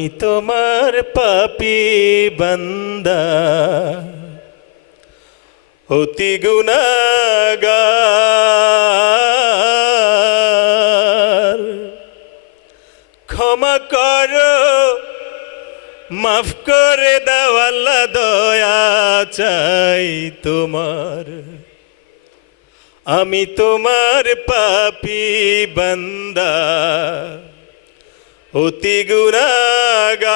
আমি তোমার পাপী বান্দা অতি গুনাহগার ক্ষমা করো মাফ করে দাও আল্লাহ দয়া চাই তোমার আমি তোমার পাপী বান্দা অতি গুনাহগার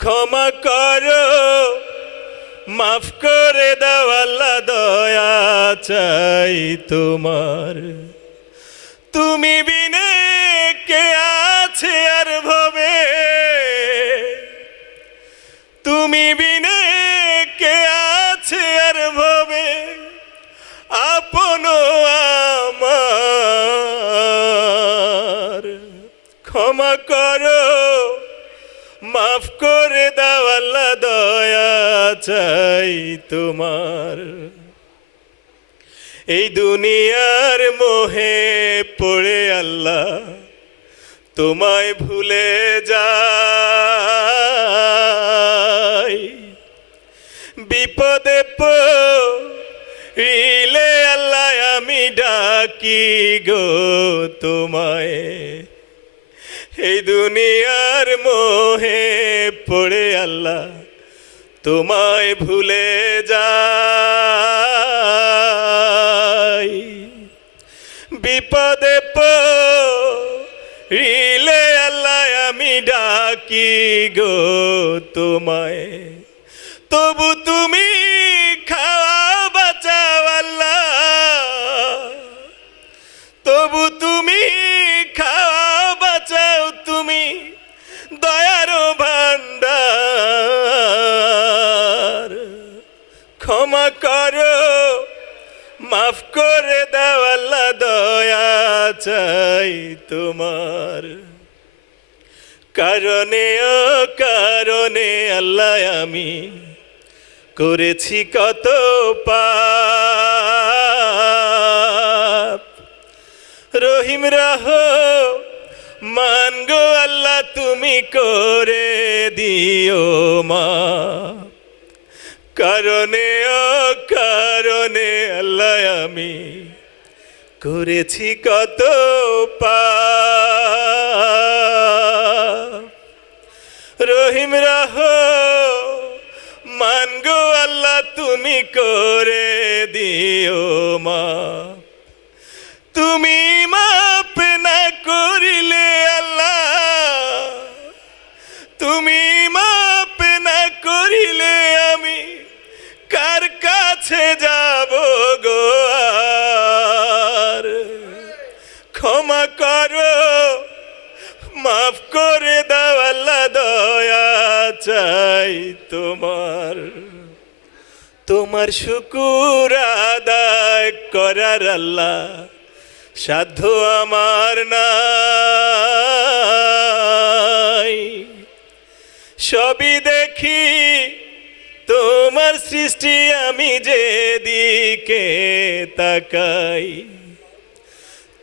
ক্ষমা করো মাফ করে দাও আল্লাহ দয়া চাই তোমার তুমি বিনে কে আছে আর ভবে তুমি বিনে কে আছে আর ভবে আপন আমার ক্ষমা করো মাফ করে দাও আল্লাহ দয়া চাই তোমার এই দুনিয়ার মোহে পড়ে আল্লাহ তোমায় ভুলে যাই বিপদে পড়িলে আল্লাহ আমি ডাকি গো তোমায় এই দুনিয়ার মোহে পড়ে আল্লাহ তোমায় ভুলে যাই বিপদে পড়িলে আল্লাহ আমি ডাকি গো তোমায় তবু তুমি খাওয়া বাঁচাও আল্লাহ তবু তুমি খাওয়া বাঁচাও তুমি দয়ার ভান্ডার ক্ষমা করো মাফ করে দাও আল্লাহ দয়া চাই তোমার কারণে ও কারণে আল্লাহ আমি করেছি কত পাপ রহিম রহমান গো আল্লাহ তুমি করে দিও মা কারণে ও কারণে আল্লাহ আমি করেছি কত পাপ রহিম রহমান গো আল্লাহ তুমি করে দিও মা তুমি মাপ না করিলে আল্লাহ তুমি মাপ না করিলে আমি কার কাছে যাব গো আর ক্ষমা করো মাফ করে দাও আল্লাহ দয়া চাই তোমার তোমার শুকুর আদায় করার আল্লাহ সাধ্য আমার নাই সবই দেখি তোমার সৃষ্টি আমি যেদিকে তাকাই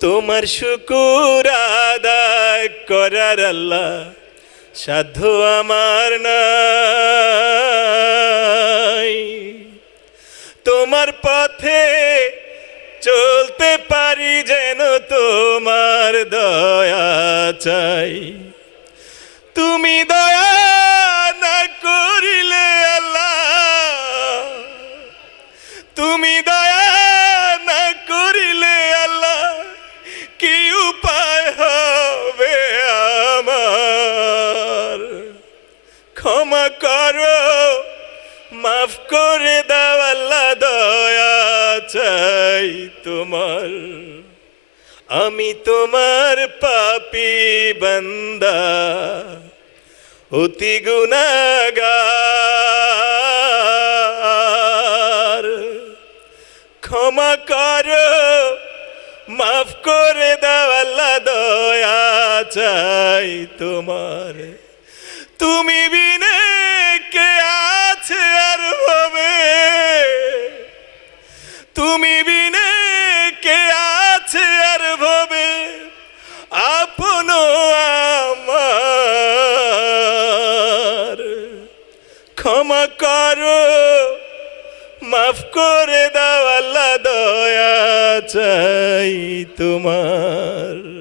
তোমার শুকুর আদায় করার আল্লাহ সাধ্য আমার নাই তোমার পথে চলতে পারি যেন তোমার দয়া চাই তুমি দয়া না করিলে আল্লাহ তুমি দয়া না করিলে আল্লাহ কি উপায় হবে আমার ক্ষমা করো মাফ করে দাও আল্লাহ দয়া চাই তোমার আমি তোমার পাপী বান্দা অতি গুনাহগার ক্ষমা করো মাফ করে দাও আল্লাহ দয়া চাই তোমার তুমি বিনে কে আছে আর হবে তুমি বিনে কে আছে আর ভবে ক্ষমা করো, মাফ করে দাও আল্লাহ, দয়া চাই তোমার।